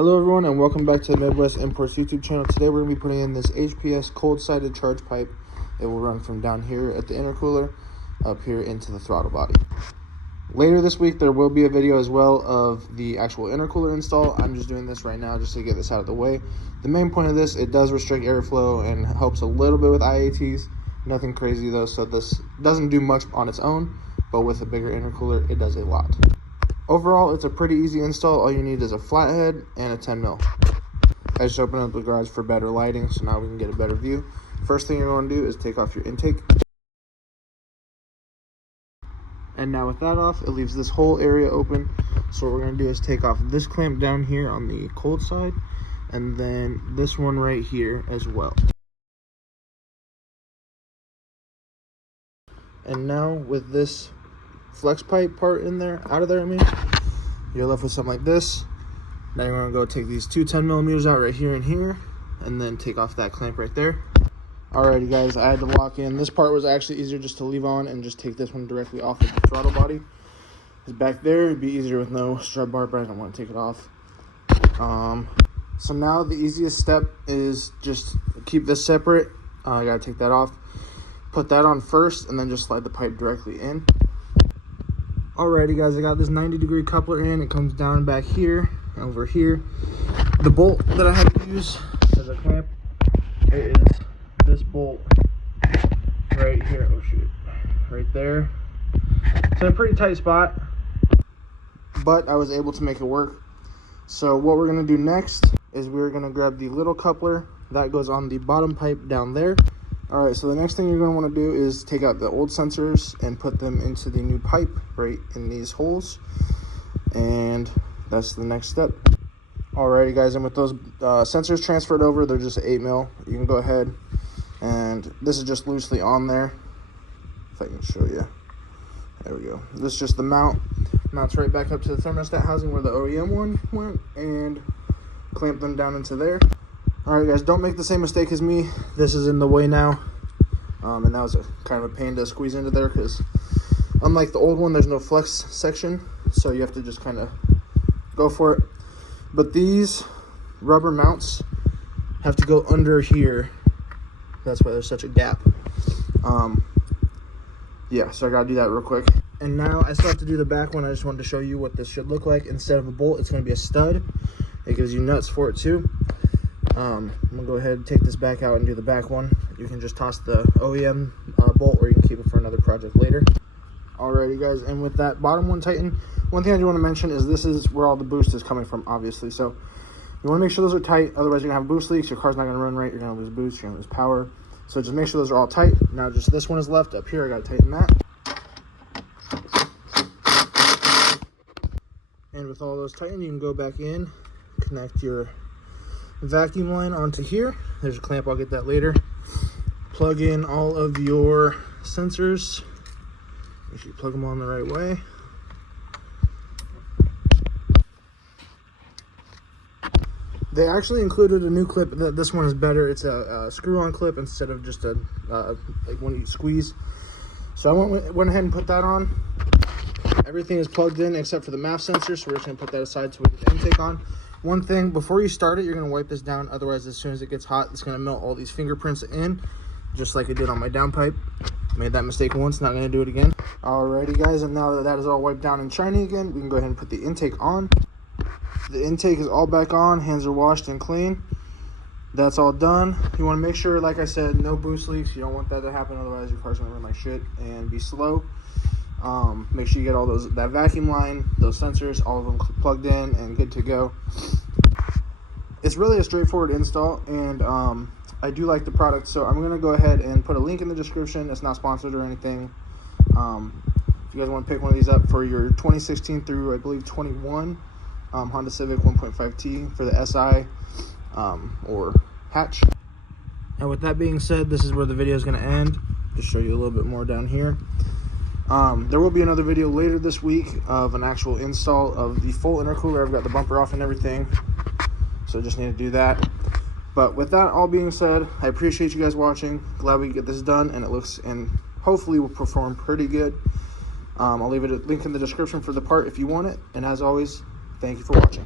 Hello everyone and welcome back to the Midwest Imports YouTube channel. Today we're going to be putting in this HPS cold-sided charge pipe. It will run from down here at the intercooler up here into the throttle body. Later this week there will be a video as well of the actual intercooler install. I'm just doing this right now just to get this out of the way. The main point of this, it does restrict airflow and helps a little bit with IATs. Nothing crazy though, so this doesn't do much on its own, but with a bigger intercooler it does a lot. Overall, it's a pretty easy install. All you need is a flathead and a 10 mil. I just opened up the garage for better lighting, so now we can get a better view. First thing you're going to do is take off your intake. And now with that off, it leaves this whole area open. So what we're going to do is take off this clamp down here on the cold side, and then this one right here as well. And now with this flex pipe part in there, out of there, you're left with something like this. Now you're gonna go take these two 10 millimeters out right here and here, and then take off that clamp right there. Alrighty guys, I had to lock in. This part was actually easier just to leave on and just take this one directly off of the throttle body. It's back there, it'd be easier with no strut bar, but I don't want to take it off. So now the easiest step is just keep this separate. I gotta take that off, put that on first, and then just slide the pipe directly in. Alrighty guys, I got this 90-degree coupler in. It comes down back here, over here. The bolt that I had to use as a clamp, it is this bolt right here. Oh shoot, right there. It's in a pretty tight spot, but I was able to make it work. So what we're gonna do next is we're gonna grab the little coupler that goes on the bottom pipe down there. All right, so the next thing you're going to want to do is take out the old sensors and put them into the new pipe right in these holes, and that's the next step. Alrighty guys, and with those sensors transferred over, they're just 8 mil. You can go ahead, and this is just loosely on there. If I can show you, there we go. This is just the mount. Mounts right back up to the thermostat housing where the OEM one went, and clamp them down into there. Alright guys, don't make the same mistake as me. This is in the way now, and that was kind of a pain to squeeze into there because unlike the old one, there's no flex section, so you have to just kind of go for it. But these rubber mounts have to go under here. That's why there's such a gap. Yeah, so I gotta do that real quick. And now I still have to do the back one. I just wanted to show you what this should look like. Instead of a bolt, it's going to be a stud. It gives you nuts for it too. I'm gonna go ahead and take this back out and do the back one. You can just toss the OEM bolt, or you can keep it for another project later. Alrighty guys, and with that bottom one tightened, one thing I do want to mention is this is where all the boost is coming from, obviously. So you want to make sure those are tight, otherwise you're gonna have boost leaks, your car's not gonna run right, you're gonna lose boost, you're gonna lose power. So just make sure those are all tight. Now just this one is left up here, I gotta tighten that. And with all those tightened, you can go back in, connect your vacuum line onto here. There's a clamp, I'll get that later. Plug in all of your sensors. Make sure you plug them on the right way. They actually included a new clip. This one is better. It's a screw-on clip instead of just a like one you squeeze. So I went ahead and put that on. Everything is plugged in except for the MAF sensor, so we're just gonna put that aside so we get the intake on. One thing, before you start it, you're going to wipe this down. Otherwise, as soon as it gets hot, it's going to melt all these fingerprints in, just like it did on my downpipe. Made that mistake once, not going to do it again. Alrighty guys, and now that that is all wiped down and shiny again, we can go ahead and put the intake on. The intake is all back on, hands are washed and clean. That's all done. You want to make sure, like I said, no boost leaks. You don't want that to happen, otherwise your car's going to run like shit and be slow. Make sure you get all that vacuum line, those sensors, all of them plugged in and good to go. It's really a straightforward install, and I do like the product, so I'm going to go ahead and put a link in the description. It's not sponsored or anything. If you guys want to pick one of these up for your 2016 through I believe 21 Honda Civic 1.5T for the SI or hatch. And with that being said, this is where the video is going to end. Just show you a little bit more down here. There will be another video later this week of an actual install of the full intercooler. I've got the bumper off and everything, so just need to do that. But with that all being said, I appreciate you guys watching. Glad we get this done, and it looks and hopefully will perform pretty good. I'll leave a link in the description for the part if you want it. And as always, thank you for watching.